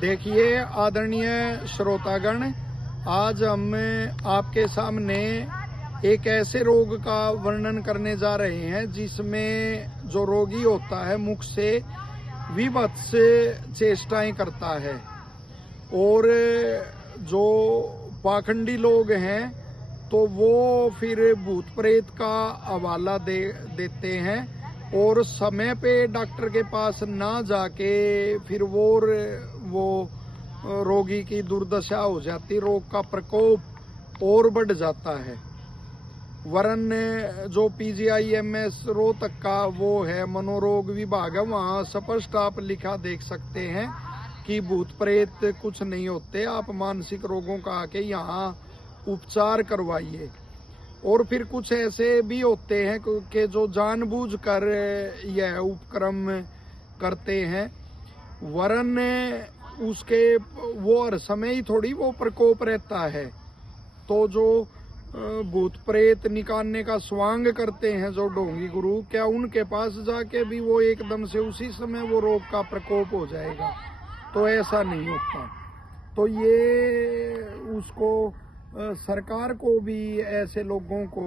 देखिए आदरणीय श्रोतागण, आज हम आपके सामने एक ऐसे रोग का वर्णन करने जा रहे हैं जिसमें जो रोगी होता है मुख से विभत्स चेष्टाएं करता है और जो पाखंडी लोग हैं तो वो फिर भूत प्रेत का हवाला देते हैं और समय पे डॉक्टर के पास ना जाके फिर वो रोगी की दुर्दशा हो जाती, रोग का प्रकोप और बढ़ जाता है। वरन जो PGIMS रोहतक का वो है मनोरोग विभाग है, वहाँ स्पष्ट आप लिखा देख सकते हैं कि भूत प्रेत कुछ नहीं होते, आप मानसिक रोगों का आके यहाँ उपचार करवाइए। और फिर कुछ ऐसे भी होते हैं कि जो जानबूझकर यह उपक्रम करते हैं, वरन उसके वो हर समय ही थोड़ी वो प्रकोप रहता है। तो जो भूत प्रेत निकालने का स्वांग करते हैं जो ढोंगी गुरु, क्या उनके पास जाके भी वो एकदम से उसी समय वो रोग का प्रकोप हो जाएगा? तो ऐसा नहीं होता। तो ये उसको सरकार को भी ऐसे लोगों को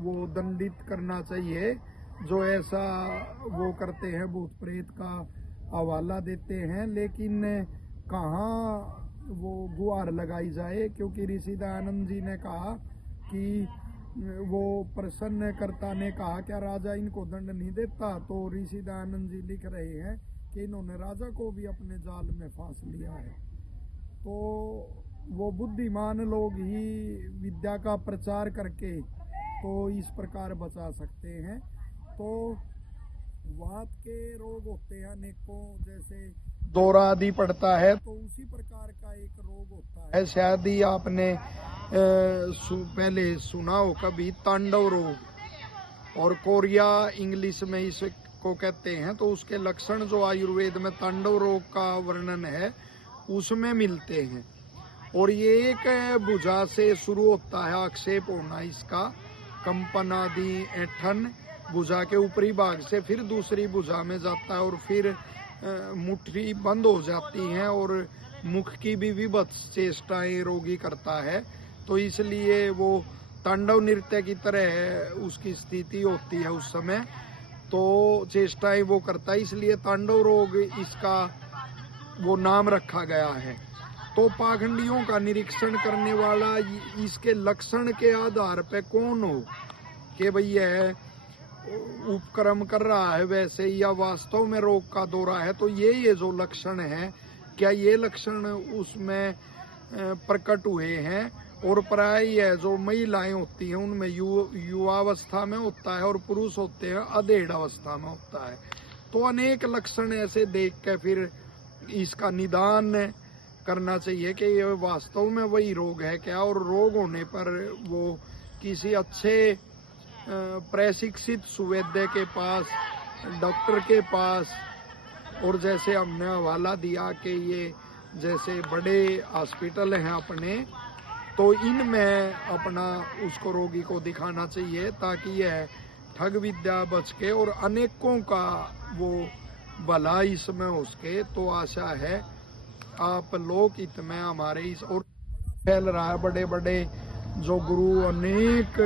वो दंडित करना चाहिए जो ऐसा वो करते हैं, भूत प्रेत का हवाला देते हैं। लेकिन कहाँ वो गुहार लगाई जाए, क्योंकि ऋषि दयानंद जी ने कहा कि वो प्रसन्नकर्ता ने कहा क्या राजा इनको दंड नहीं देता? तो ऋषि दयानंद जी लिख रहे हैं कि इन्होंने राजा को भी अपने जाल में फांस लिया है। तो वो बुद्धिमान लोग ही विद्या का प्रचार करके तो इस प्रकार बचा सकते हैं। तो वात के रोग होते हैं अनेकों, जैसे दौरा आदि पड़ता है, तो उसी प्रकार का एक रोग होता है, शायद ही आपने पहले सुना हो कभी, तांडव रोग, और कोरिया इंग्लिश में इसको कहते हैं। तो उसके लक्षण जो आयुर्वेद में तांडव रोग का वर्णन है उसमें मिलते हैं। और ये एक भुजा से शुरू होता है, आक्षेप होना इसका, कंपन आदि, ऐंठन भुजा के ऊपरी भाग से फिर दूसरी भुजा में जाता है और फिर मुट्ठी बंद हो जाती हैं और मुख की भी विभत्स चेष्टाएं रोगी करता है। तो इसलिए वो तांडव नृत्य की तरह उसकी स्थिति होती है उस समय, तो चेष्टाएं वो करता है, इसलिए तांडव रोग इसका वो नाम रखा गया है। तो पाखंडियों का निरीक्षण करने वाला इसके लक्षण के आधार पे कौन हो कि भाई यह उपक्रम कर रहा है वैसे या वास्तव में रोग का दौरा है, तो ये जो लक्षण है, क्या ये लक्षण उसमें प्रकट हुए हैं? और प्राय यह जो महिलाएं होती हैं उनमें युवावस्था में होता है और पुरुष होते हैं अधेड़ अवस्था में होता है। तो अनेक लक्षण ऐसे देख के फिर इसका निदान करना चाहिए कि ये वास्तव में वही रोग है क्या, और रोग होने पर वो किसी अच्छे प्रशिक्षित सुवैद्य के पास, डॉक्टर के पास, और जैसे हमने हवाला दिया कि ये जैसे बड़े हॉस्पिटल हैं अपने, तो इनमें अपना उसको रोगी को दिखाना चाहिए ताकि यह ठग विद्या बच के और अनेकों का वो भला इसमें हो सके। तो आशा है आप लोग इसमें हमारे इस और फैल रहा है, बड़े बड़े जो गुरु अनेक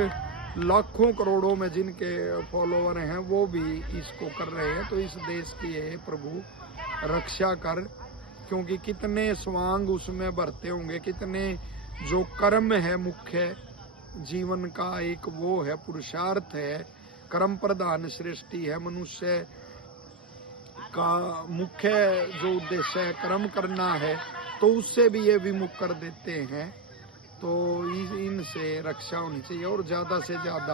लाखों करोड़ों में जिनके फॉलोवर हैं वो भी इसको कर रहे हैं। तो इस देश की है प्रभु रक्षा कर, क्योंकि कितने स्वांग उसमें भरते होंगे, कितने जो कर्म है मुख्य जीवन का एक वो है, पुरुषार्थ है, कर्म प्रधान सृष्टि है, मनुष्य का मुख्य जो उद्देश्य है कर्म करना है, तो उससे भी ये विमुख कर देते हैं। तो इनसे रक्षा होनी चाहिए और ज्यादा से ज्यादा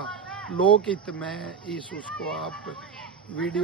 लोकहित में इस उसको आप वीडियो